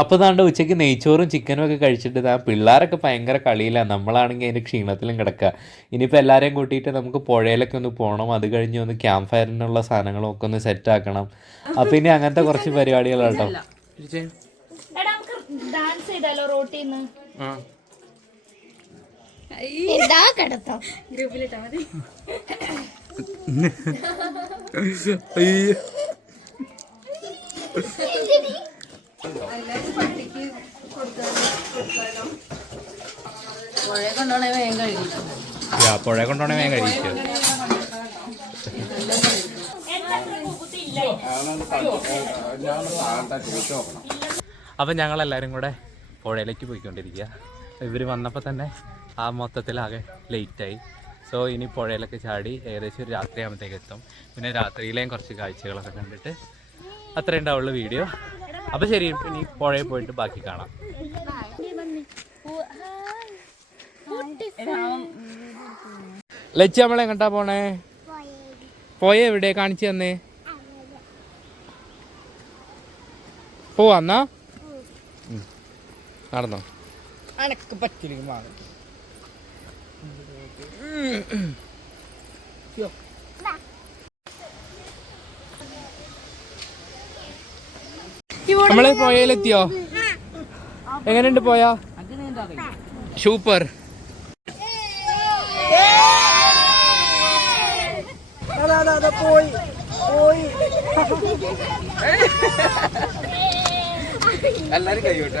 അപ്പോൾ താണ്ട് ഉച്ചയ്ക്ക് നെയ്ച്ചോറും ചിക്കനും ഒക്കെ കഴിച്ചിട്ട് പിള്ളേരൊക്കെ ഭയങ്കര കളിയിലാണ്. നമ്മളാണെങ്കിൽ അതിൻ്റെ ക്ഷീണത്തിലും കിടക്കുക. ഇനിയിപ്പോൾ എല്ലാവരെയും കൂട്ടിയിട്ട് നമുക്ക് പുഴയിലൊക്കെ ഒന്ന് പോകണം. അത് കഴിഞ്ഞ് ഒന്ന് ക്യാമ്പ് ഫയറിനുള്ള സാധനങ്ങളും ഒക്കെ ഒന്ന് സെറ്റാക്കണം. അപ്പോൾ ഇനി അങ്ങനത്തെ കുറച്ച് പരിപാടികളാട്ടോ. ഡാൻസ് ചെയ്താലോ റോട്ടീന്ന്? ഗ്രൂപ്പിലിട്ടാ മതി. പുഴയെ കൊണ്ടോണേ വേഗം കഴിക്കും. അപ്പം ഞങ്ങളെല്ലാവരും കൂടെ പുഴയിലേക്ക് പോയിക്കൊണ്ടിരിക്കുക. ഇവർ വന്നപ്പോൾ തന്നെ ആ മൊത്തത്തിലാകെ ലേറ്റായി. സോ ഇനി പുഴയിലൊക്കെ ചാടി ഏകദേശം ഒരു രാത്രിയാകുമ്പോഴത്തേക്ക് എത്തും. പിന്നെ രാത്രിയിലെയും കുറച്ച് കാഴ്ചകളൊക്കെ കണ്ടിട്ട് അത്രേ ഉണ്ടാവുള്ളൂ വീഡിയോ. അപ്പോൾ ശരി, ഇനി പുഴയിൽ പോയിട്ട് ബാക്കി കാണാം. ലച്ചി നമ്മളെങ്ങോട്ടാ പോണേ? പോയ എവിടെ കാണിച്ചു തന്നേ? പോവാന്നാ നടന്നോ? അനക്ക് പറ്റില്ല. നമ്മള് പോയലെത്തിയോ? എങ്ങനെയുണ്ട് പോയാ? സൂപ്പർ. എല്ലാരും കൈയോട്ടെ.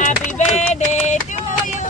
Happy birthday to you.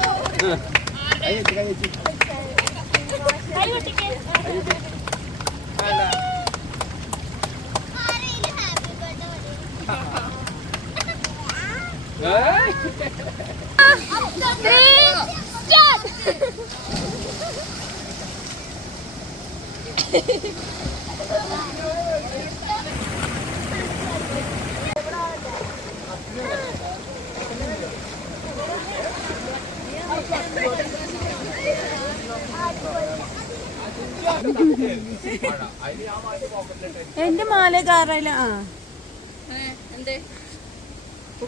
എന്റെ മാല കാറില്ല.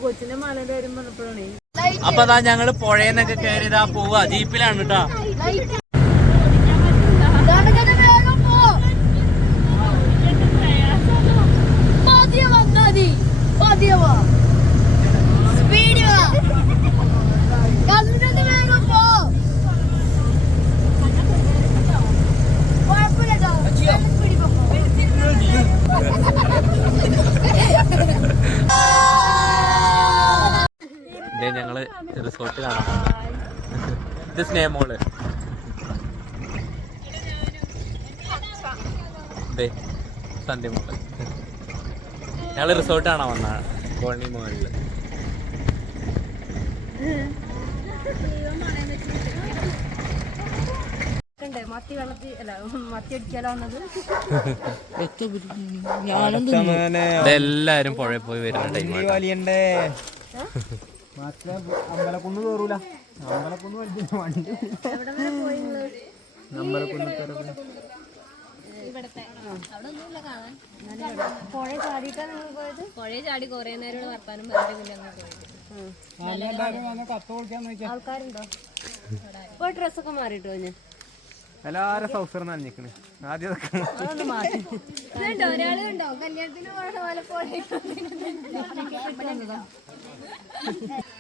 കൊച്ചിന്റെ മാലയുടെ കാര്യം പറഞ്ഞപ്പോഴാണ്. അപ്പൊ അതാ ഞങ്ങള് പുഴയെന്നൊക്കെ കയറിയതാ പോവാ. ജീപ്പിലാണ് കേട്ടാ. ഞങ്ങള് റിസോർട്ട് കാണാൻ ഇത് സ്നേഹമോള് സന്ധ്യമോള്. ഞങ്ങള് റിസോർട്ട് കാണാൻ വന്ന കോളനി മോളില്. എല്ലാരും പുഴയിൽ പോയി വരുന്ന ടൈമാണ്. അമ്പലക്കുന്ന് കയറൂല. അമ്പലക്കുന്ന് വണ്ടി പുഴ ചാടി കൊറേ നേരം വർത്താനം പറഞ്ഞിട്ട് ആൾക്കാരുണ്ടോ? ഇപ്പൊ ഡ്രസ്സൊക്കെ മാറിട്ടോ ഞാൻ. എല്ലാരും സൗസർ നനഞ്ഞിക്കണ്. ആദ്യം ഒരാളുണ്ടോ കല്യാണത്തിന്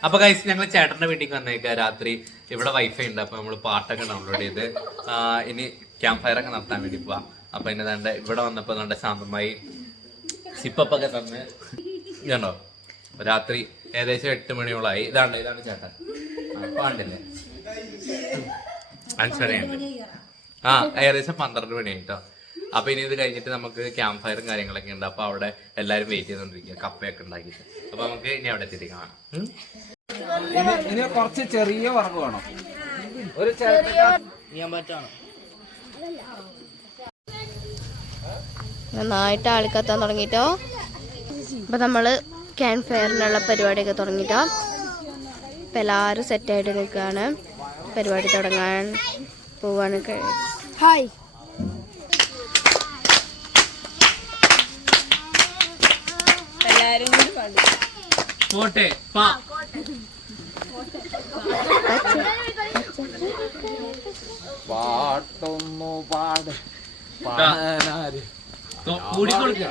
അപ്പൊ ഗൈസ് ഞങ്ങൾ ചേട്ടന്റെ വീട്ടിലേക്ക് വന്നേക്ക. രാത്രി ഇവിടെ വൈഫൈ ഉണ്ട്. അപ്പൊ നമ്മള് പാട്ടൊക്കെ ഡൗൺലോഡ് ചെയ്ത് ഇനി ക്യാമ്പ് ഫയർ ഒക്കെ നടത്താൻ വേണ്ടി പോവാം. അപ്പൊ ഇനി തണ്ട ഇവിടെ വന്നപ്പോ നല്ല ശാന്തമായി സിപ്പൊക്കെ തന്ന് ഇതുണ്ടോ. രാത്രി ഏകദേശം 8 മണിയോളായി. ഇതാണ് ചേട്ടൻ. അപ്പൊ കണ്ടില്ലേ 5 മണിയുണ്ട്. ഏകദേശം 12 മണിയായി കേട്ടോ. അപ്പൊ ഇനി ഇത് കഴിഞ്ഞിട്ട് നമുക്ക് ക്യാമ്പ് ഫയറും കാര്യങ്ങളൊക്കെ ഉണ്ട്. അപ്പൊ അവിടെ എല്ലാരും വെയിറ്റ് ചെയ്തോണ്ടിരിക്കുക കപ്പയൊക്കെ ഉണ്ടാക്കിയിട്ട്. അപ്പൊ നമുക്ക് ഇനി അവിടെ എത്തിയിട്ട് കാണാം. ഇനി കുറച്ച് ചെറിയ വറവ് വേണം. ഒരു നന്നായിട്ട് ആളിക്കത്താൻ തുടങ്ങിട്ടോ. അപ്പൊ നമ്മള് ക്യാമ്പ് ഫയറിനുള്ള പരിപാടിയൊക്കെ തുടങ്ങിട്ടോ. ഇപ്പൊ എല്ലാരും സെറ്റായിട്ട് നിൽക്കുകയാണ് പരിപാടി തുടങ്ങാൻ. പോവാണ് കഴിയും. ഹായ് എല്ലാരും കൂടി പാടി. പോട്ടെ പാട്ടൊന്നു പാട് പാടാനാര് കൂടിക്കൊടുക്ക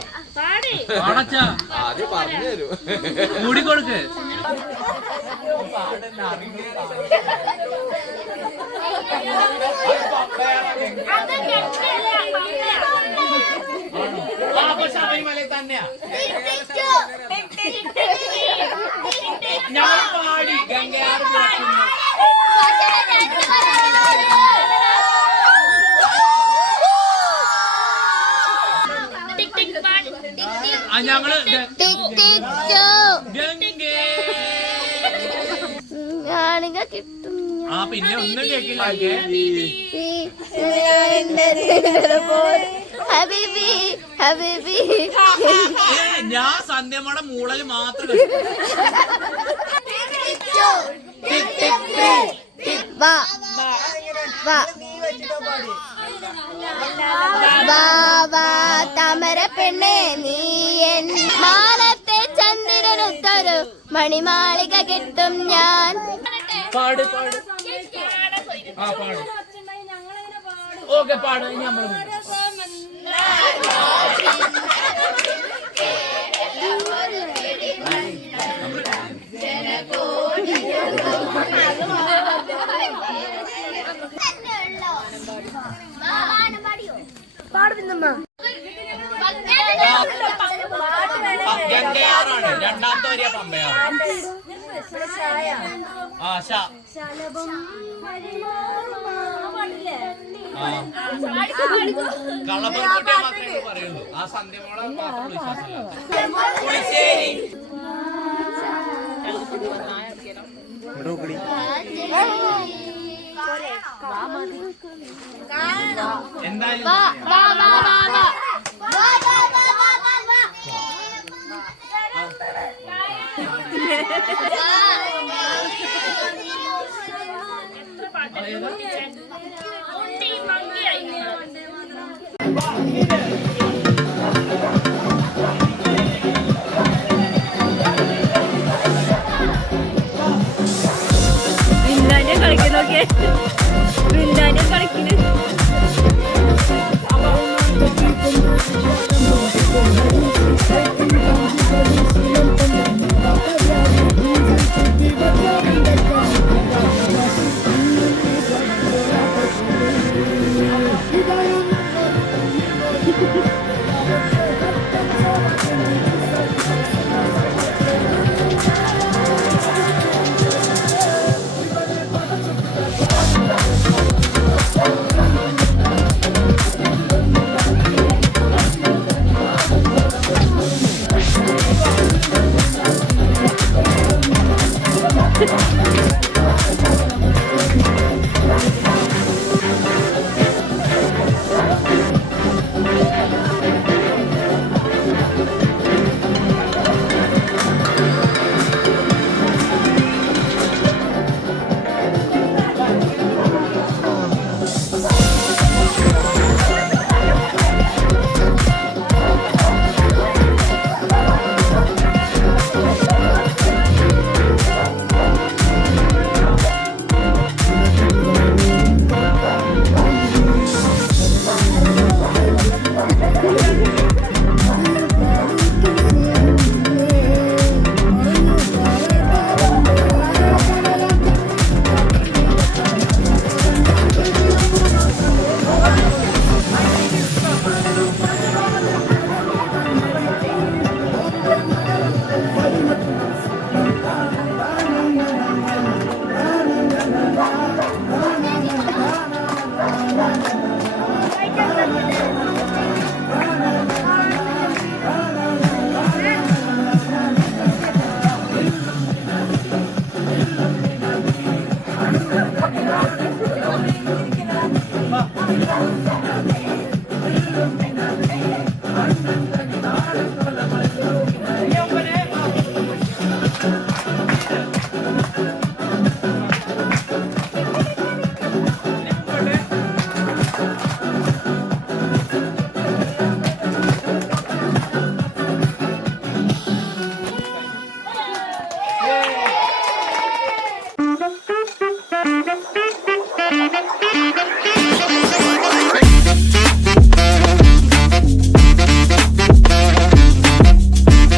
ആദ്യം പറഞ്ഞു തരൂ. കൂടിക്കൊടുക്ക്. ശബരിമല തന്നെയാ ഞാൻ പാടി ഗംഗയാർ ഞങ്ങള് ഞാനിങ്ങ കിട്ടും. പിന്നെ ഒന്നും കേക്കില്ല. ഹബീബി ഹബീബി ഞാൻ സന്ധ്യമോടെ മൂളല് മാത്രം വാ വാ ബാബാ താമര പെണ്ണെ നീ എൻ മാനത്തെ ചന്ദ്രനൊത്തൊരു മണിമാളിക കെട്ടും ഞാൻ. പാട് പാട് പാട്. ഓക്കെ പാട്. നമ്മൾ ഗംഗയാറാണ്. രണ്ടാമത്തെ വരിക പമ്പയാണ്. കളപ്പുറത്തെ മാത്രമേ പറയുള്ളൂ. ആ സന്ധ്യമോളെ മാത്രം എന്തായാലും പാട്ട്